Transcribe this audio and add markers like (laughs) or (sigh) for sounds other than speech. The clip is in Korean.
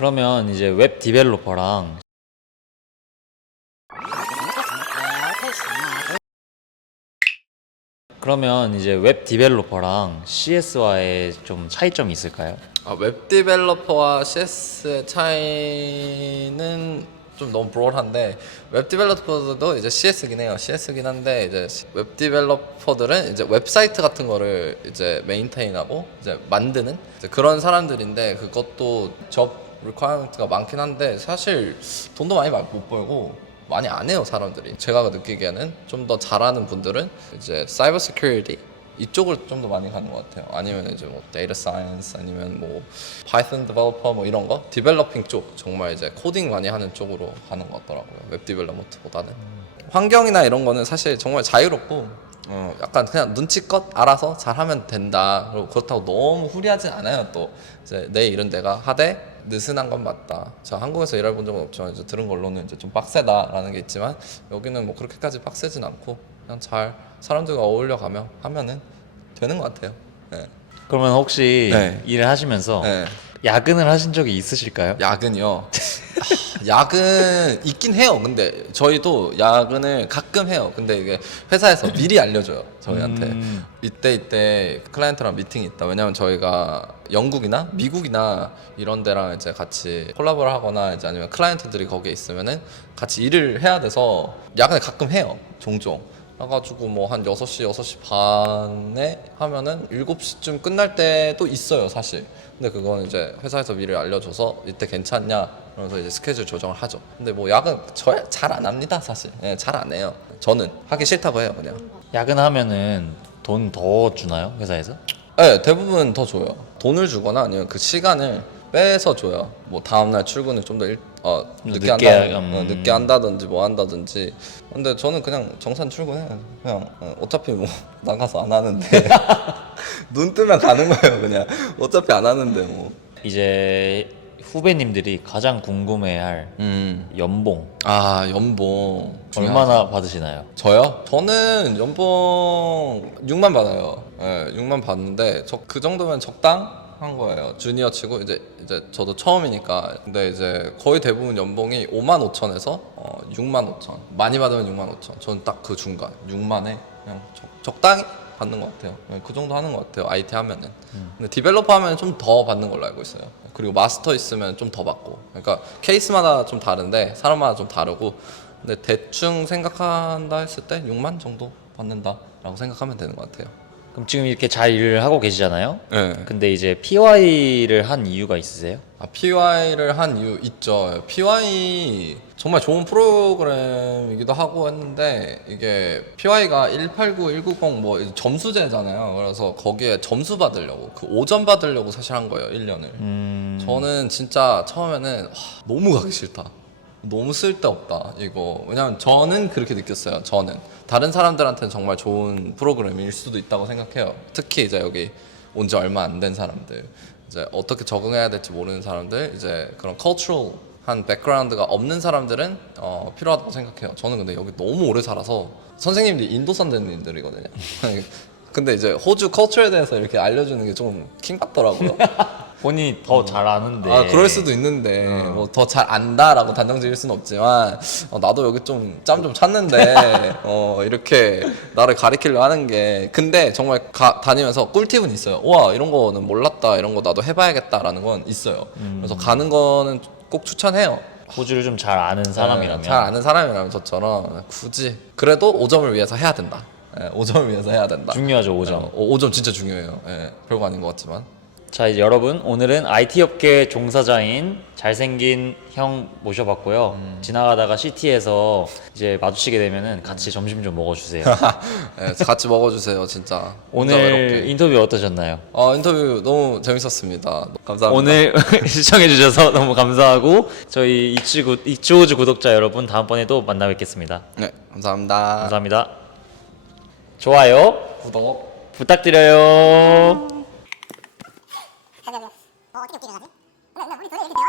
그러면 이제 웹 디벨로퍼랑 그러면 이제 웹 디벨로퍼랑 CS와의 좀 차이점이 있을까요? 아, 웹 디벨로퍼와 CS의 차이는 좀 너무 브로드한데 웹 디벨로퍼도 이제 CS긴 해요. CS긴 한데 이제 웹 디벨로퍼들은 이제 웹사이트 같은 거를 이제 메인테인하고 이제 만드는 이제 그런 사람들인데 그것도 접 리퀘어먼트가 많긴 한데 사실 돈도 많이 못 벌고 많이 안 해요 사람들이 제가 느끼기에는 좀 더 잘하는 분들은 이제 사이버 시큐리티 이쪽을 좀 더 많이 가는 것 같아요. 아니면 이제 뭐 데이터 사이언스 아니면 뭐 파이썬 디벨로퍼 뭐 이런 거 디벨로핑 쪽 정말 이제 코딩 많이 하는 쪽으로 가는 것 같더라고요. 웹 디벨로먼트보다는 환경이나 이런 거는 사실 정말 자유롭고 어 약간 그냥 눈치껏 알아서 잘하면 된다. 그리고 그렇다고 너무 후리하진 않아요. 또 이제 내 일은 내가 하되 느슨한 건 맞다. 저 한국에서 일해본 적은 없지만 이제 들은 걸로는 이제 좀 빡세다라는 게 있지만 여기는 뭐 그렇게까지 빡세진 않고 그냥 잘 사람들과 어울려 가며 하면은 되는 것 같아요. 네. 그러면 혹시 네. 일을 하시면서 네. 야근을 하신 적이 있으실까요? 야근이요. (laughs) 아, 야근 있긴 해요. 근데 저희도 야근을 가끔 해요. 근데 이게 회사에서 미리 알려줘요. 저희한테 음. 이때 이때 클라이언트랑 미팅이 있다. 왜냐면 저희가 영국이나 미국이나 이런 데랑 이제 같이 콜라보를 하거나 이제 아니면 클라이언트들이 거기에 있으면은 같이 일을 해야 돼서 야근을 가끔 해요. 종종. 해가지고 뭐 한 6시, 6시 반에 하면은 7시쯤 끝날 때도 있어요, 사실. 근데 그거는 이제 회사에서 미리 알려줘서 이때 괜찮냐? 그러면서 이제 스케줄 조정을 하죠. 근데 뭐 야근 저 잘 안 합니다, 사실. 예, 잘 안 해요. 저는 하기 싫다고 해요, 그냥. 야근하면은 돈 더 주나요? 회사에서? 네, 대부분 더 줘요. 돈을 주거나 아니면 그 시간을 빼서 줘요. 뭐 다음날 출근을 좀더 일, 어, 늦게, 늦게 한다, 음. 어, 늦게 한다든지 뭐 한다든지. 근데 저는 그냥 정산 출근해요. 그냥 어, 어차피 뭐 (laughs) 나가서 안 하는데 (laughs) 눈 뜨면 가는 거예요. 그냥 어차피 안 하는데 뭐. 이제 후배님들이 가장 궁금해할 음. 연봉 아 연봉. 얼마나 받으시나요? 저요? 저는 연봉 6만 받아요. 예, 6만 받는데 저 그 정도면 적당 한 거예요. 주니어 치고 이제 이제 저도 처음이니까 근데 이제 거의 대부분 연봉이 5만 5천에서 어, 6만 5천. 많이 받으면 6만 5천. 저는 딱 그 중간 6만에 그냥 적, 적당히 받는 것 같아요. 예, 그 정도 하는 것 같아요. IT 하면은. 근데 디벨로퍼 하면 좀 더 받는 걸로 알고 있어요. 그리고 마스터 있으면 좀 더 받고. 그러니까 케이스마다 좀 다른데 사람마다 좀 다르고. 근데 대충 생각한다 했을 때 6만 정도 받는다라고 생각하면 되는 것 같아요. 그럼 지금 이렇게 잘 일을 하고 계시잖아요. 네. 근데 이제 PY를 한 이유가 있으세요? 아, PY를 한 이유 있죠. PY 정말 좋은 프로그램이기도 하고 했는데 이게 PY가 189, 190 뭐 점수제잖아요. 그래서 거기에 점수 받으려고 그 5점 받으려고 사실 한 거예요. 1년을. 음, 저는 진짜 처음에는 와, 너무 가기 싫다. 너무 쓸데없다 이거. 왜냐면 저는 그렇게 느꼈어요 저는. 다른 사람들한테는 정말 좋은 프로그램일 수도 있다고 생각해요. 특히 이제 여기 온 지 얼마 안 된 사람들. 이제 어떻게 적응해야 될지 모르는 사람들 이제 그런 cultural 한 백그라운드가 없는 사람들은 어, 필요하다고 생각해요. 저는 근데 여기 너무 오래 살아서 선생님들이 인도 선생님들이거든요. (laughs) 근데 이제 호주 컬처에 대해서 이렇게 알려주는 게 좀 킹받더라고요 본인이 더 잘 아는데. 아 그럴 수도 있는데. 뭐 더 잘 안다라고 단정 지을 수는 없지만 어, 나도 여기 좀 짬좀 찾는데 (laughs) 어 이렇게 나를 가리키려 하는 게. 근데 정말 가, 다니면서 꿀팁은 있어요. 와 이런 거는 몰랐다. 이런 거 나도 해봐야겠다라는 건 있어요. 그래서 가는 거는 꼭 추천해요. 호주를 좀 잘 아는 사람이라면. 네, 잘 아는 사람이라면 저처럼 굳이 그래도 5점을 위해서 해야 된다. 예, 5점을 위해서 해야 된다. 중요하죠, 5점. 어, 5점 진짜 중요해요. 예, 별거 아닌 것 같지만 자, 이제 여러분, 오늘은 IT 업계 종사자인 잘생긴 형 모셔봤고요. 음. 지나가다가 시티에서 이제 마주치게 되면은 같이 점심 좀 먹어주세요. 예, (laughs) 같이 먹어주세요 진짜 오늘. 인터뷰 어떠셨나요? 어, 인터뷰 너무 재밌었습니다. 감사합니다. 오늘 (laughs) 시청해주셔서 너무 감사하고 저희 이치 구, 이치오즈 구독자 여러분 다음번에도 만나 뵙겠습니다. 네, 감사합니다. 감사합니다. 좋아요 구독. 부탁드려요. 웃기게 가지? 근데 우리 둘이 이렇게